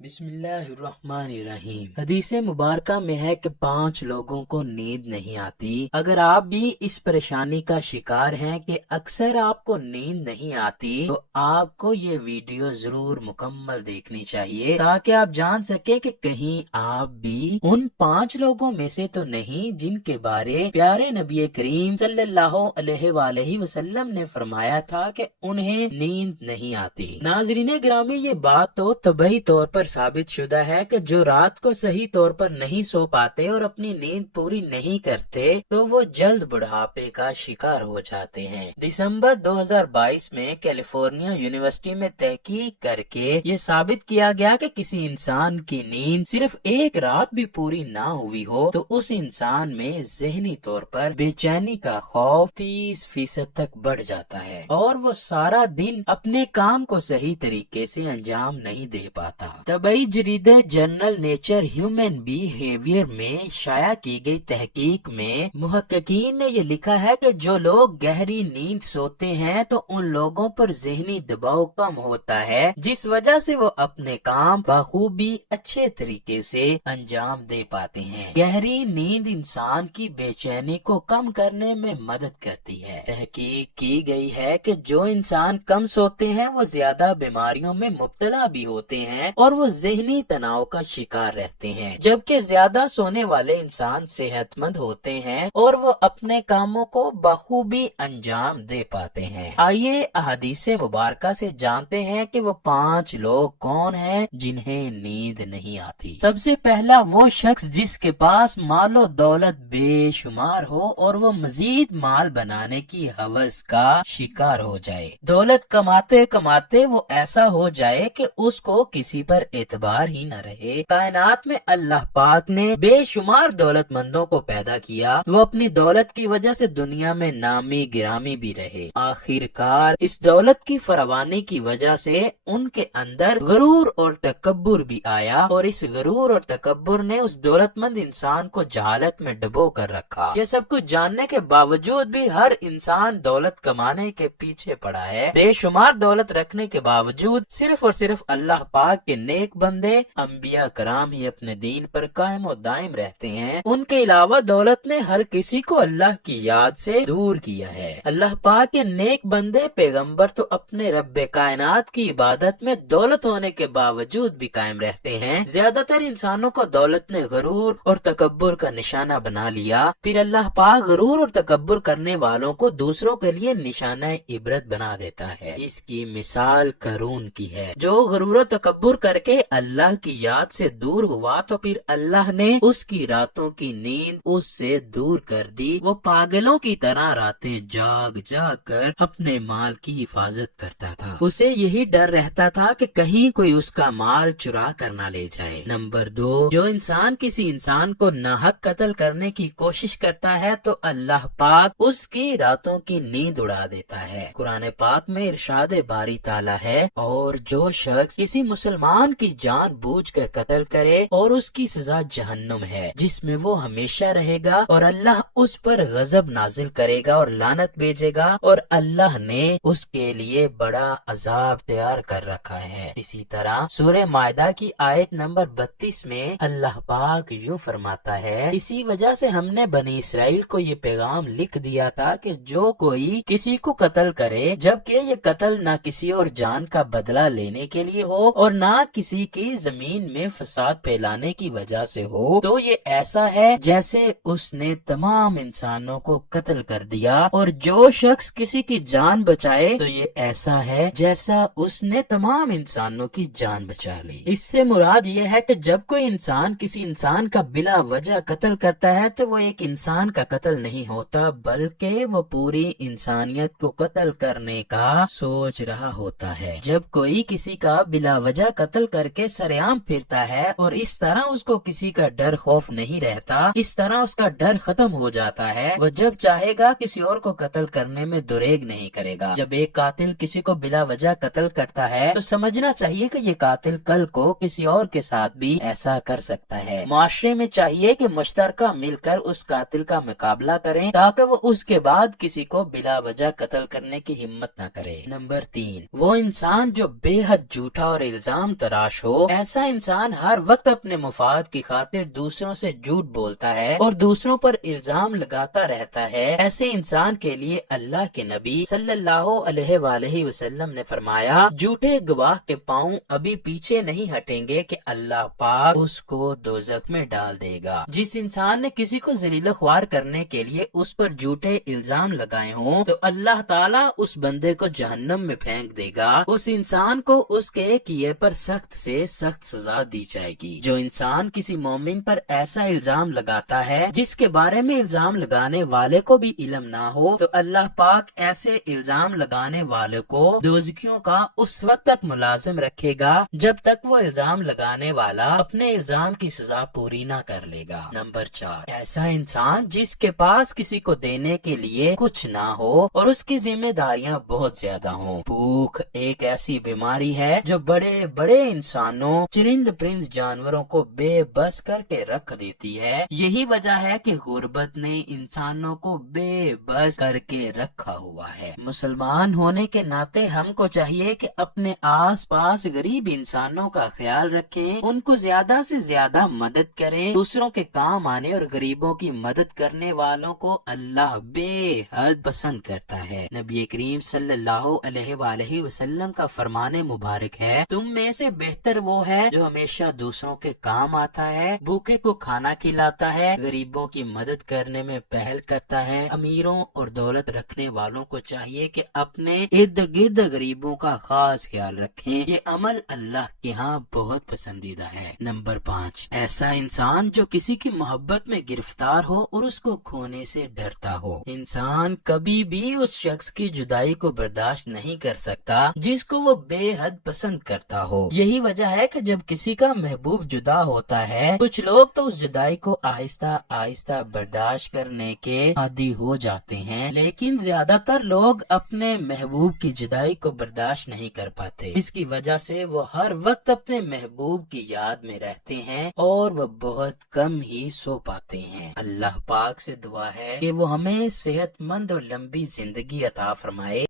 بسم اللہ الرحمن الرحیم۔ حدیث مبارکہ میں ہے کہ 5 لوگوں کو نیند نہیں آتی۔ اگر آپ بھی اس پریشانی کا شکار ہیں کہ اکثر آپ کو نیند نہیں آتی تو آپ کو یہ ویڈیو ضرور مکمل دیکھنی چاہیے تاکہ آپ جان سکیں کہ کہیں آپ بھی ان 5 لوگوں میں سے تو نہیں جن کے بارے پیارے نبی کریم صلی اللہ علیہ وآلہ وسلم نے فرمایا تھا کہ انہیں نیند نہیں آتی۔ ناظرین گرامی، یہ بات تو طبعی طور پر ثابت شدہ ہے کہ جو رات کو صحیح طور پر نہیں سو پاتے اور اپنی نیند پوری نہیں کرتے تو وہ جلد بڑھاپے کا شکار ہو جاتے ہیں۔ دسمبر 2022 میں کیلیفورنیا یونیورسٹی میں تحقیق کر کے یہ ثابت کیا گیا کہ کسی انسان کی نیند صرف ایک رات بھی پوری نہ ہوئی ہو تو اس انسان میں ذہنی طور پر بے چینی کا خوف 30% تک بڑھ جاتا ہے اور وہ سارا دن اپنے کام کو صحیح طریقے سے انجام نہیں دے پاتا۔ طبی جریدے جرنل نیچر ہیومن بیہیویئر میں شائع کی گئی تحقیق میں محققین نے یہ لکھا ہے کہ جو لوگ گہری نیند سوتے ہیں تو ان لوگوں پر ذہنی دباؤ کم ہوتا ہے جس وجہ سے وہ اپنے کام بخوبی اچھے طریقے سے انجام دے پاتے ہیں۔ گہری نیند انسان کی بے چینی کو کم کرنے میں مدد کرتی ہے۔ تحقیق کی گئی ہے کہ جو انسان کم سوتے ہیں وہ زیادہ بیماریوں میں مبتلا بھی ہوتے ہیں اور وہ ذہنی تناؤ کا شکار رہتے ہیں، جبکہ زیادہ سونے والے انسان صحت مند ہوتے ہیں اور وہ اپنے کاموں کو بخوبی انجام دے پاتے ہیں۔ آئیے احادیث مبارکہ سے جانتے ہیں کہ وہ 5 لوگ کون ہیں جنہیں نیند نہیں آتی۔ سب سے پہلا وہ شخص جس کے پاس مال و دولت بے شمار ہو اور وہ مزید مال بنانے کی ہوس کا شکار ہو جائے۔ دولت کماتے کماتے وہ ایسا ہو جائے کہ اس کو کسی پر اعتبار ہی نہ رہے۔ کائنات میں اللہ پاک نے بے شمار دولت مندوں کو پیدا کیا، وہ اپنی دولت کی وجہ سے دنیا میں نامی گرامی بھی رہے۔ آخر کار اس دولت کی فراوانی کی وجہ سے ان کے اندر غرور اور تکبر بھی آیا اور اس غرور اور تکبر نے اس دولت مند انسان کو جہالت میں ڈبو کر رکھا۔ یہ سب کچھ جاننے کے باوجود بھی ہر انسان دولت کمانے کے پیچھے پڑا ہے۔ بے شمار دولت رکھنے کے باوجود صرف اور صرف اللہ پاک کے نیک بندے انبیاء کرام ہی اپنے دین پر قائم و دائم رہتے ہیں۔ ان کے علاوہ دولت نے ہر کسی کو اللہ کی یاد سے دور کیا ہے۔ اللہ پاک کے نیک بندے پیغمبر تو اپنے رب کائنات کی عبادت میں دولت ہونے کے باوجود بھی قائم رہتے ہیں۔ زیادہ تر انسانوں کو دولت نے غرور اور تکبر کا نشانہ بنا لیا، پھر اللہ پاک غرور اور تکبر کرنے والوں کو دوسروں کے لیے نشانہ عبرت بنا دیتا ہے۔ اس کی مثال قارون کی ہے، جو غرور و تکبر کر کے اللہ کی یاد سے دور ہوا تو پھر اللہ نے اس کی راتوں کی نیند اس سے دور کر دی۔ وہ پاگلوں کی طرح راتیں جاگ جاگ کر اپنے مال کی حفاظت کرتا تھا۔ اسے یہی ڈر رہتا تھا کہ کہیں کوئی اس کا مال چرا کر نہ لے جائے۔ نمبر 2، جو انسان کسی انسان کو ناحق قتل کرنے کی کوشش کرتا ہے تو اللہ پاک اس کی راتوں کی نیند اڑا دیتا ہے۔ قرآن پاک میں ارشاد باری تعالیٰ ہے، اور جو شخص کسی مسلمان کی جان بوجھ کر قتل کرے اور اس کی سزا جہنم ہے جس میں وہ ہمیشہ رہے گا اور اللہ اس پر غضب نازل کرے گا اور لعنت بھیجے گا اور اللہ نے اس کے لیے بڑا عذاب تیار کر رکھا ہے۔ اسی طرح سورہ مائدہ کی آیت نمبر 32 میں اللہ پاک یوں فرماتا ہے، اسی وجہ سے ہم نے بنی اسرائیل کو یہ پیغام لکھ دیا تھا کہ جو کوئی کسی کو قتل کرے جبکہ یہ قتل نہ کسی اور جان کا بدلہ لینے کے لیے ہو اور نہ کسی کی زمین میں فساد پھیلانے کی وجہ سے ہو تو یہ ایسا ہے جیسے اس نے تمام انسانوں کو قتل کر دیا، اور جو شخص کسی کی جان بچائے تو یہ ایسا ہے جیسا اس نے تمام انسانوں کی جان بچا لی۔ اس سے مراد یہ ہے کہ جب کوئی انسان کسی انسان کا بلا وجہ قتل کرتا ہے تو وہ ایک انسان کا قتل نہیں ہوتا بلکہ وہ پوری انسانیت کو قتل کرنے کا سوچ رہا ہوتا ہے۔ جب کوئی کسی کا بلا وجہ قتل کر کے سرعام پھرتا ہے اور اس طرح اس کو کسی کا ڈر خوف نہیں رہتا، اس طرح اس کا ڈر ختم ہو جاتا ہے، وہ جب چاہے گا کسی اور کو قتل کرنے میں دریغ نہیں کرے گا۔ جب ایک قاتل کسی کو بلا وجہ قتل کرتا ہے تو سمجھنا چاہیے کہ یہ قاتل کل کو کسی اور کے ساتھ بھی ایسا کر سکتا ہے۔ معاشرے میں چاہیے کہ مشترکہ مل کر اس قاتل کا مقابلہ کریں تاکہ وہ اس کے بعد کسی کو بلا وجہ قتل کرنے کی ہمت نہ کرے۔ نمبر 3، وہ انسان جو بے حد جھوٹا اور الزام تراش تلاش ہو۔ ایسا انسان ہر وقت اپنے مفاد کی خاطر دوسروں سے جھوٹ بولتا ہے اور دوسروں پر الزام لگاتا رہتا ہے۔ ایسے انسان کے لیے اللہ کے نبی صلی اللہ علیہ وآلہ وسلم نے فرمایا، جھوٹے گواہ کے پاؤں ابھی پیچھے نہیں ہٹیں گے کہ اللہ پاک اس کو دوزخ میں ڈال دے گا۔ جس انسان نے کسی کو ذلیل خوار کرنے کے لیے اس پر جھوٹے الزام لگائے ہوں تو اللہ تعالیٰ اس بندے کو جہنم میں پھینک دے گا۔ اس انسان کو اس کے کیے پر سخت سے سخت سزا دی جائے گی۔ جو انسان کسی مومن پر ایسا الزام لگاتا ہے جس کے بارے میں الزام لگانے والے کو بھی علم نہ ہو تو اللہ پاک ایسے الزام لگانے والے کو دوزخیوں کا اس وقت تک ملازم رکھے گا جب تک وہ الزام لگانے والا اپنے الزام کی سزا پوری نہ کر لے گا۔ نمبر 4، ایسا انسان جس کے پاس کسی کو دینے کے لیے کچھ نہ ہو اور اس کی ذمہ داریاں بہت زیادہ ہوں۔ بھوک ایک ایسی بیماری ہے جو بڑے بڑے انسانوں، چرند پرند جانوروں کو بے بس کر کے رکھ دیتی ہے۔ یہی وجہ ہے کہ غربت نے انسانوں کو بے بس کر کے رکھا ہوا ہے۔ مسلمان ہونے کے ناطے ہم کو چاہیے کہ اپنے آس پاس غریب انسانوں کا خیال رکھیں، ان کو زیادہ سے زیادہ مدد کریں۔ دوسروں کے کام آنے اور غریبوں کی مدد کرنے والوں کو اللہ بے حد پسند کرتا ہے۔ نبی کریم صلی اللہ علیہ وآلہ وسلم کا فرمان مبارک ہے، تم میں سے بہتر وہ ہے جو ہمیشہ دوسروں کے کام آتا ہے، بھوکے کو کھانا کھلاتا ہے، غریبوں کی مدد کرنے میں پہل کرتا ہے۔ امیروں اور دولت رکھنے والوں کو چاہیے کہ اپنے ارد گرد غریبوں کا خاص خیال رکھیں، یہ عمل اللہ کے ہاں بہت پسندیدہ ہے۔ نمبر 5، ایسا انسان جو کسی کی محبت میں گرفتار ہو اور اس کو کھونے سے ڈرتا ہو۔ انسان کبھی بھی اس شخص کی جدائی کو برداشت نہیں کر سکتا جس کو وہ بے حد پسند کرتا ہو۔ یہی وجہ ہے کہ جب کسی کا محبوب جدا ہوتا ہے کچھ لوگ تو اس جدائی کو آہستہ آہستہ برداشت کرنے کے عادی ہو جاتے ہیں، لیکن زیادہ تر لوگ اپنے محبوب کی جدائی کو برداشت نہیں کر پاتے، اس کی وجہ سے وہ ہر وقت اپنے محبوب کی یاد میں رہتے ہیں اور وہ بہت کم ہی سو پاتے ہیں۔ اللہ پاک سے دعا ہے کہ وہ ہمیں صحت مند اور لمبی زندگی عطا فرمائے۔